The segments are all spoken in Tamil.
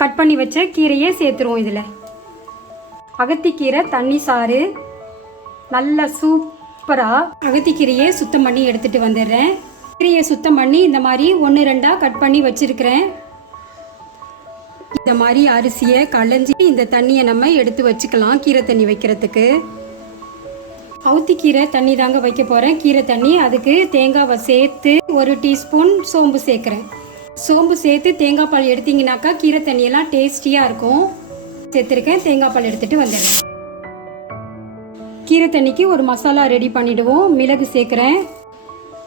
கட் பண்ணி வச்ச கீரையே சேர்த்துருவோம் இதில். அகத்திக்கீரை தண்ணி சாறு நல்ல சூப்பராக அகத்திக்கீரையை சுத்தம் பண்ணி எடுத்துகிட்டு வந்துடுறேன். கீரையை சுத்தம் பண்ணி இந்த மாதிரி ஒன்று ரெண்டாக கட் பண்ணி வச்சுருக்கிறேன். இந்த மாதிரி அரிசியை களைஞ்சி இந்த தண்ணியை நம்ம எடுத்து வச்சுக்கலாம் கீரை தண்ணி வைக்கிறதுக்கு. அவுத்தி கீரை தண்ணி தாங்க வைக்க போகிறேன் கீரை தண்ணி அதுக்கு தேங்காவை சேர்த்து ஒரு டீஸ்பூன் சோம்பு சேர்க்குறேன். சோம்பு சேர்த்து தேங்காய் பால் எடுத்தீங்கனாக்கா கீரை தண்ணியெல்லாம் டேஸ்டியாக இருக்கும். சேர்த்துருக்கேன். தேங்காய் பால் எடுத்துகிட்டு வந்துடுறேன். கீரை தண்ணிக்கு ஒரு மசாலா ரெடி பண்ணிவிடுவோம் மிளகு சேர்க்குறேன்.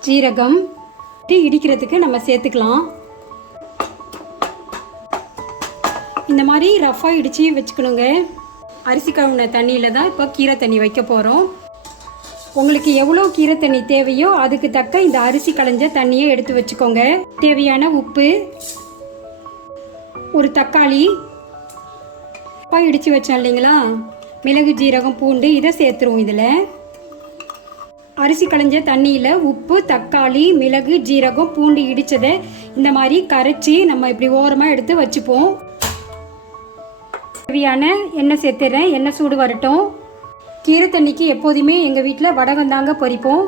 ஜீரகம். இடிக்கிறதுக்கு நம்ம சேர்த்துக்கலாம். இந்த மாதிரி ரஃப்பாக இடித்து வச்சுக்கணுங்க. அரிசி கழுவுன தண்ணியில் தான் இப்போ கீரை தண்ணி வைக்க போகிறோம் உங்களுக்கு எவ்வளோ கீரை தண்ணி தேவையோ அதுக்கு தக்க இந்த அரிசி களைஞ்ச தண்ணியை எடுத்து வச்சுக்கோங்க. தேவையான உப்பு ஒரு தக்காளி அப்பா இடித்து வச்சோம் இல்லைங்களா? மிளகு ஜீரகம் பூண்டு இதை சேர்த்துருவோம் இதில். அரிசி களைஞ்ச தண்ணியில் உப்பு தக்காளி மிளகு ஜீரகம் பூண்டு இடித்ததை இந்த மாதிரி கரைச்சி நம்ம இப்படி ஓரமாக எடுத்து வச்சுப்போம். தேவையான எண்ணெய் சேர்த்துறேன். எண்ணெய் சூடு வரட்டும். கீரை தண்ணிக்கு எப்போதுமே எங்கள் வீட்டில் வடகம் தாங்க பொரிப்போம்.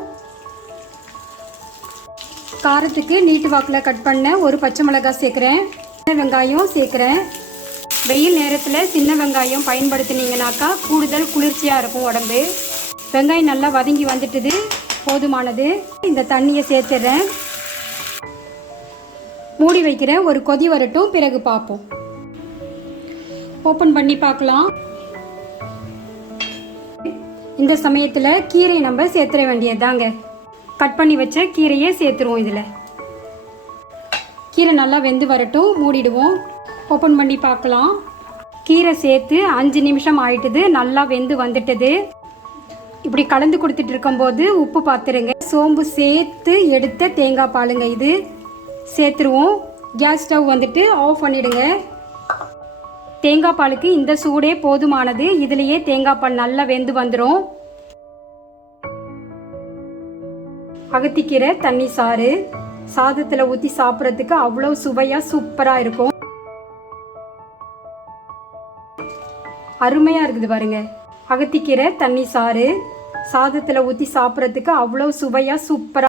காரத்துக்கு நீட்டு வாக்கில் கட் பண்ண ஒரு பச்சை மிளகாய் சேர்க்குறேன். சின்ன வெங்காயம் சேர்க்குறேன். வெயில் நேரத்தில் சின்ன வெங்காயம் பயன்படுத்தினீங்கனாக்கா கூடுதல் குளிர்ச்சியாக இருக்கும் உடம்பு. வெங்காயம் நல்லா வதங்கி வந்துட்டுது. போதுமானது. இந்த தண்ணியை சேர்த்துறேன். மூடி வைக்கிறேன் ஒரு கொதி வரட்டும். பிறகு பார்ப்போம். ஓப்பன் பண்ணி பார்க்கலாம். இந்த சமயத்தில் கீரை நம்ம சேர்த்துற வேண்டியதுதாங்க. கட் பண்ணி வச்ச கீரையை சேர்த்துருவோம் இதில். கீரை நல்லா வெந்து வரட்டும் மூடிடுவோம். ஓப்பன் பண்ணி பார்க்கலாம். கீரை சேர்த்து அஞ்சு நிமிஷம் ஆயிட்டுது நல்லா வெந்து வந்துட்டது. இப்படி கலந்து கொடுத்துட்டு இருக்கும்போது உப்பு பார்த்துருங்க சோம்பு சேர்த்து எடுத்த தேங்காய் பாலுங்க இது. சேர்த்துருவோம். கேஸ் ஸ்டவ் வந்துட்டு ஆஃப் பண்ணிவிடுங்க தேங்காய் பாலுக்கு இந்த சூடே போதுமானது. இதுலேயே தேங்காய் பால் நல்லா வெந்து வந்துடும் அகத்திக்கீரை தண்ணி சாறு. சாதத்தில் ஊற்றி சாப்பிட்றதுக்கு அவ்வளோ சுவையாக சூப்பராக இருக்கும். அருமையாக இருக்குது பாருங்க. அகத்திக்கீரை தண்ணி சாறு. சாதத்தில் ஊற்றி சாப்பிட்றதுக்கு அவ்வளோ சுவையாக சூப்பராக